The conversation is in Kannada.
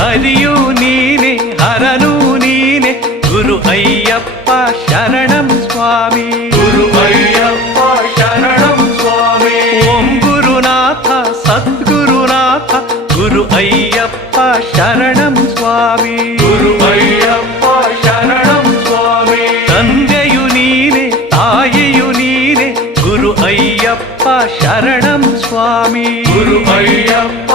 ಹರಿಯೂ ನೀನೆ ಹರನೂ ನೀನೆ ಗುರು ಅಯ್ಯಪ್ಪ ಶರಣಂ ಸ್ವಾಮಿ. ಗುರು ಅಯ್ಯಪ್ಪ ಶರಣಂ ಸ್ವಾಮಿ. ಓಂ ಗುರುನಾಥ ಸದ್ಗುರುನಾಥ ಗುರು ಅಯ್ಯಪ್ಪ ಶರಣಂ ಸ್ವಾಮಿ. ಗುರು ಅಯ್ಯಪ್ಪ ಶರಣಂ ಸ್ವಾಮಿ. ತಂದೆಯು ನೀನೆ ತಾಯಿಯು ನೀನೆ ಗುರು ಅಯ್ಯಪ್ಪ ಶರಣಂ ಸ್ವಾಮಿ. ಗುರು ಅಯ್ಯಪ್ಪ